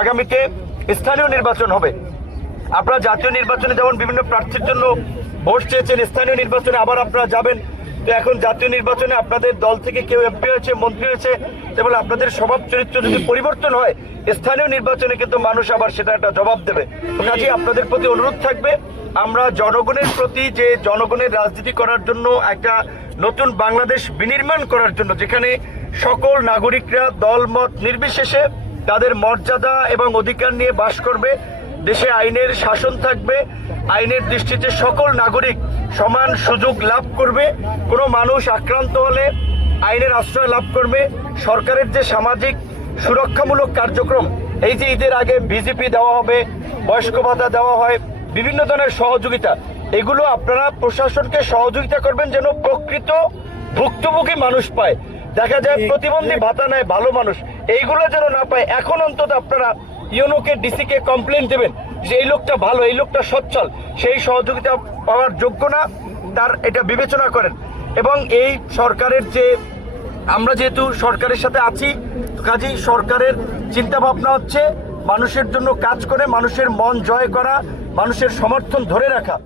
আগামীতে স্থানীয় নির্বাচন হবে। আপনারা জাতীয় নির্বাচনে যেমন বিভিন্ন প্রার্থীর জন্য ভোট চেয়েছেন, স্থানীয় নির্বাচনে আবার আপনারা যাবেন। তো এখন জাতীয় নির্বাচনে আপনাদের দল থেকে কেউ এমপি হয়েছে, মন্ত্রী হয়েছে, এবং আপনাদের স্বভাব চরিত্র যদি পরিবর্তন হয়, স্থানীয় নির্বাচনে কিন্তু মানুষ আবার সেটা একটা জবাব দেবে। কাজেই আপনাদের প্রতি অনুরোধ থাকবে, আমরা জনগণের প্রতি, যে জনগণের রাজনীতি করার জন্য একটা নতুন বাংলাদেশ বিনির্মাণ করার জন্য, যেখানে সকল নাগরিকরা দলমত নির্বিশেষে তাদের মর্যাদা এবং অধিকার নিয়ে বাস করবে, দেশে আইনের শাসন থাকবে, আইনের দৃষ্টিতে সকল নাগরিক সমান সুযোগ লাভ করবে, কোনো মানুষ আক্রান্ত হলে আইনের আশ্রয় লাভ করবে। সরকারের যে সামাজিক সুরক্ষামূলক কার্যক্রম, এই যে ঈদের আগে বিজেপি দেওয়া হবে, বয়স্ক ভাতা দেওয়া হয়, বিভিন্ন ধরনের সহযোগিতা, এগুলো আপনারা প্রশাসনকে সহযোগিতা করবেন যেন প্রকৃত ভুক্তভোগী মানুষ পায়। দেখা যায় প্রতিবন্ধী ভাতা নেয় ভালো মানুষ, এইগুলো যেন না পায়। এখন অন্তত আপনারা ইউনোকে, ডিসিকে কমপ্লেন দেবেন যে এই লোকটা ভালো, এই লোকটা সচ্ছল, সেই সহযোগিতা পাওয়ার যোগ্য না, তার এটা বিবেচনা করেন। এবং এই সরকারের যে, আমরা যেহেতু সরকারের সাথে আছি, কাজেই সরকারের চিন্তা ভাবনা হচ্ছে মানুষের জন্য কাজ করে, মানুষের মন জয় করা, মানুষের সমর্থন ধরে রাখা।